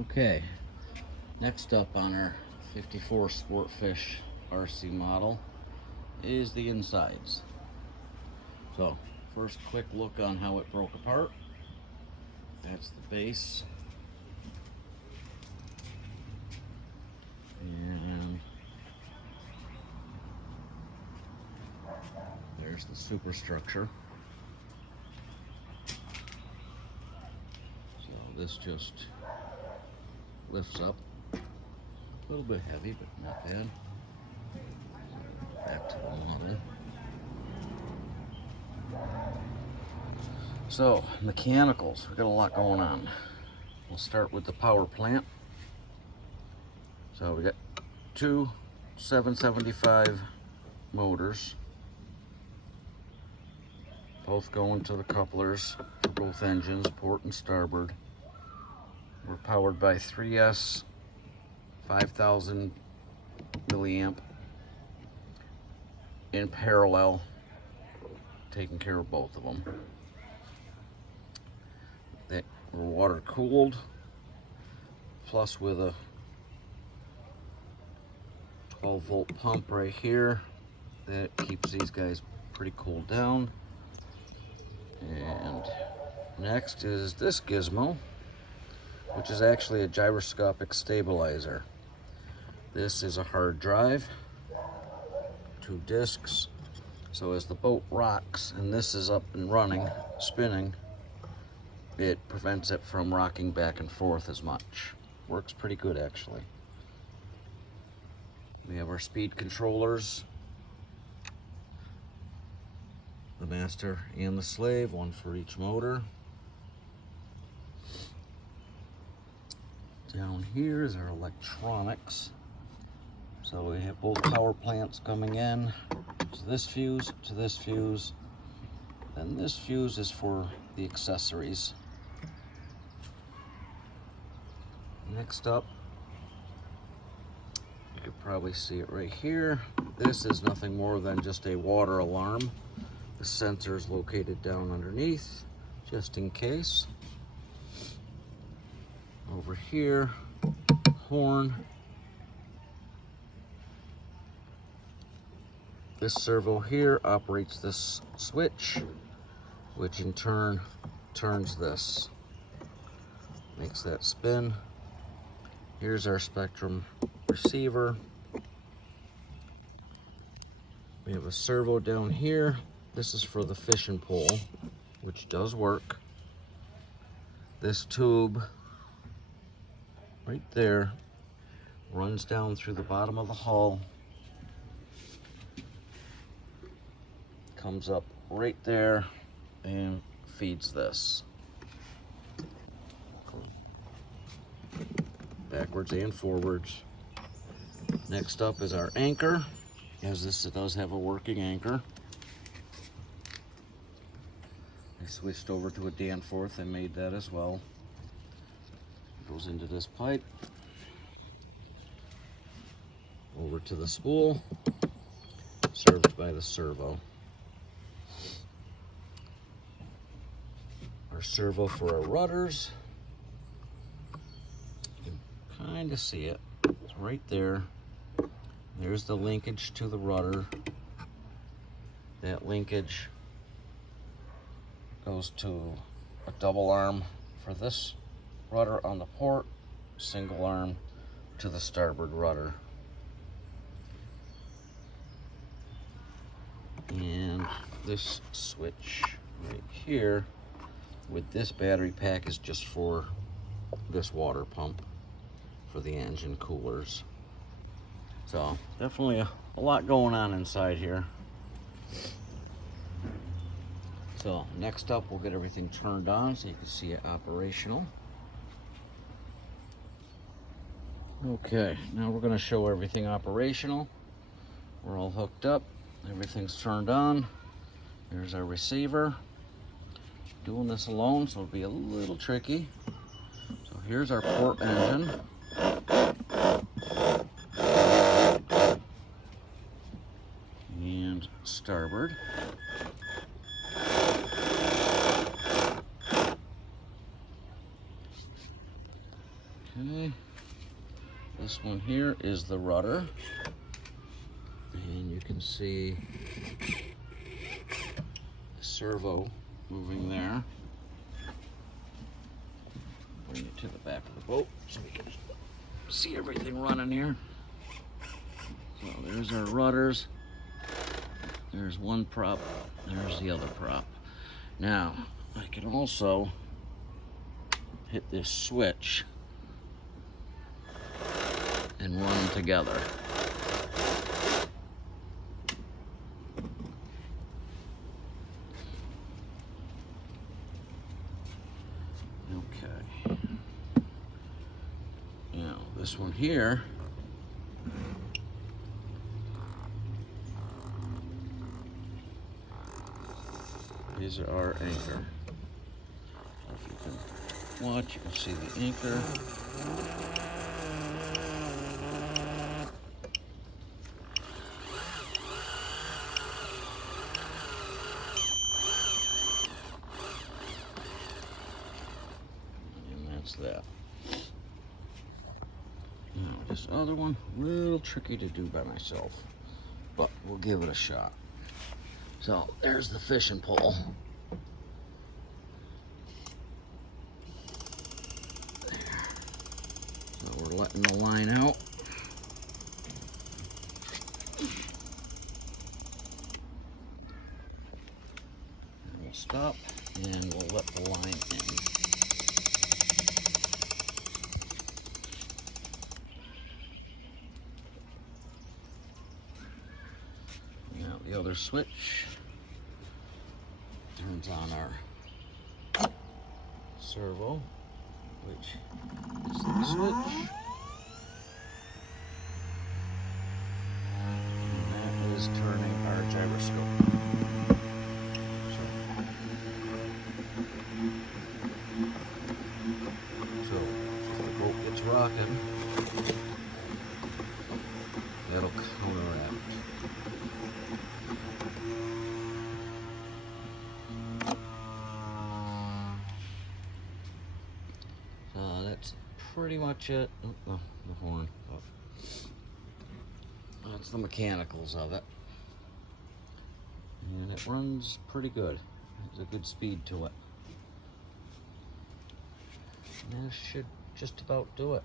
Okay, next up on our 54 Sportfish RC model is the insides. So, first quick look on how it broke apart. That's the base. And there's the superstructure. So this just lifts up. A little bit heavy, but not bad. Back to the model. So, mechanicals, we've got a lot going on. We'll start with the power plant. So we got two 775 motors, both going to the couplers for both engines, port and starboard. We're powered by 3S 5000 milliamp in parallel, taking care of both of them. They were water cooled, plus with a 12-volt pump right here that keeps these guys pretty cooled down. And next is this gizmo, which is actually a gyroscopic stabilizer. This is a hard drive, 2 discs, so as the boat rocks and this is up and running, spinning, it prevents it from rocking back and forth as much. Works pretty good actually. We have our speed controllers, the master and the slave, one for each motor. Down here is our electronics. So we have both power plants coming in to this fuse, to this fuse. Then this fuse is for the accessories. Next up, you could probably see it right here. This is nothing more than just a water alarm. The sensor is located down underneath, just in case. Over here, horn. This servo here operates this switch, which in turn turns this. Makes that spin. Here's our Spectrum receiver. We have a servo down here. This is for the fishing pole, which does work. This tube right there runs down through the bottom of the hull, comes up right there and feeds this. Backwards and forwards. Next up is our anchor, as this does have a working anchor. I switched over to a Danforth, I made that as well. Goes into this pipe, over to the spool, served by the servo. Our servo for our rudders, you can kind of see it, it's right there. There's the linkage to the rudder. That linkage goes to a double arm for this rudder on the port, single arm to the starboard rudder. And this switch right here with this battery pack is just for this water pump for the engine coolers. So definitely a lot going on inside here. So next up, we'll get everything turned on so you can see it operational. Okay, now we're going to show everything operational. We're all hooked up, everything's turned on. There's our receiver. Doing this alone, so it'll be a little tricky. So here's our port engine. And starboard. Okay. This one here is the rudder. And you can see the servo moving there. Bring it to the back of the boat so we can see everything running here. So there's our rudders. There's one prop. There's the other prop. Now, I can also hit this switch and run them together. Okay. Now, this one here is our anchor. If you can watch, you can see the anchor. And that's that. Now, this other one, a little tricky to do by myself, but we'll give it a shot. So there's the fishing pole. So we're letting the line out. And we'll stop and we'll let the line in. Now the other switch turns on our servo, which is the switch. And that is turning our gyroscope. So if the boat gets rocking, it'll counteract. That's pretty much it. Oh, the horn. Oh. That's the mechanicals of it. And it runs pretty good. There's a good speed to it. And that should just about do it.